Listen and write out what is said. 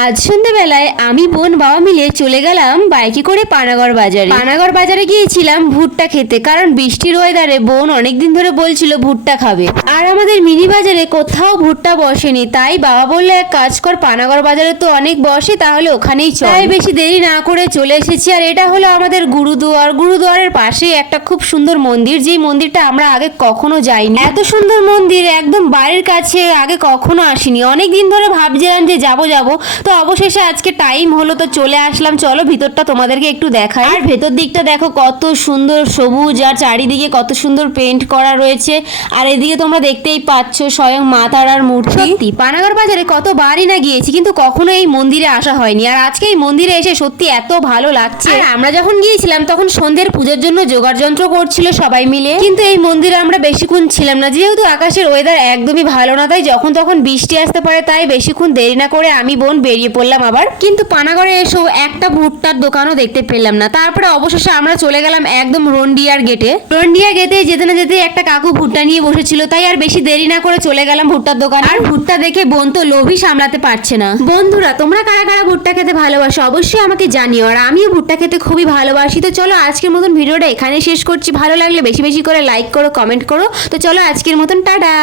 আজ সন্ধ্যেবেলায় আমি বোন বাবা মিলে চলে গেলাম বাইকে করে পানাগড় বাজারে। পানাগড় বাজারে গিয়েছিলাম ভুট্টা খেতে, কারণ বৃষ্টির ওয়েদারে বোন অনেকদিন ধরে বলছিল ভুট্টা খাবে। আর আমাদের মিনি বাজারে কোথাও ভুট্টা বসেনি, তাই বাবা বললো এক কাজ কর, পানাগড় বাজারে তো অনেক বসে, তাহলে ওখানেই চল। তাই বেশি দেরি না করে চলে এসেছি। আর এটা হলো আমাদের গুরুদুয়ার। গুরুদুয়ারের পাশে একটা খুব সুন্দর মন্দির, যেই মন্দিরটা আমরা আগে কখনো যাইনি। এত সুন্দর মন্দির একদম বাড়ির কাছে আগে কখনো আসিনি। অনেকদিন ধরে ভাবছিলাম যে যাবো, তো অবশেষে আজকে টাইম হলো, তো চলে আসলাম। চলো ভিতরটা তোমাদেরকে একটু দেখাই। আর ভেতর দিকটা দেখো কত সুন্দর সবুজ, আর চারিদিকে কত সুন্দর পেন্ট করা রয়েছে। আর এদিকে তোমরা দেখতেই পাচ্ছ স্বয়ং মা তারার মূর্তি। সত্যি পানাগড় বাজারে কতবারই না গিয়েছি, কিন্তু কখনো এই মন্দিরে আসা হয়নি। আর আজকে এই মন্দিরে এসে সত্যি এত ভালো লাগছে। আর আমরা যখন গিয়েছিলাম তখন সন্ধ্যের পুজোর জন্য জোগাড় যন্ত্র করছিল সবাই মিলে, কিন্তু এই মন্দিরে আমরা বেশিক্ষণ ছিলাম না, যেহেতু আকাশের ওয়েদার একদমই ভালো না, তাই যখন তখন বৃষ্টি আসতে পারে, তাই বেশিক্ষণ দেরি না করে আমি বোন বেরিয়ে পড়লাম আবার। কিন্তু পানাগড়ে এসেও একটা ভুট্টার দোকানও দেখতে পেলাম না। তারপরে অবশেষে আমরা চলে গেলাম একদম রন্ডিয়ার গেটে। রন্ডিয়া গেটে যেতে না যেতে একটা কাকু ভুট্টা নিয়ে বসেছিল, তাই আর বেশি দেরি না করে চলে গেলাম ভুট্টার দোকানে। আর ভুট্টা দেখে বোন তো লোভই সামলাতে পারছে না। বন্ধুরা, তোমরা কারা কারা ভুট্টা খেতে ভালোবাসো অবশ্যই আমাকে জানিও। আর আমিও ভুট্টা খেতে খুবই ভালোবাসি। তো চলো আজকের মতন ভিডিওটা এখানে শেষ করছি। ভালো লাগলে বেশি বেশি করে লাইক করো, কমেন্ট করো। তো চলো আজকের মতন টাটা।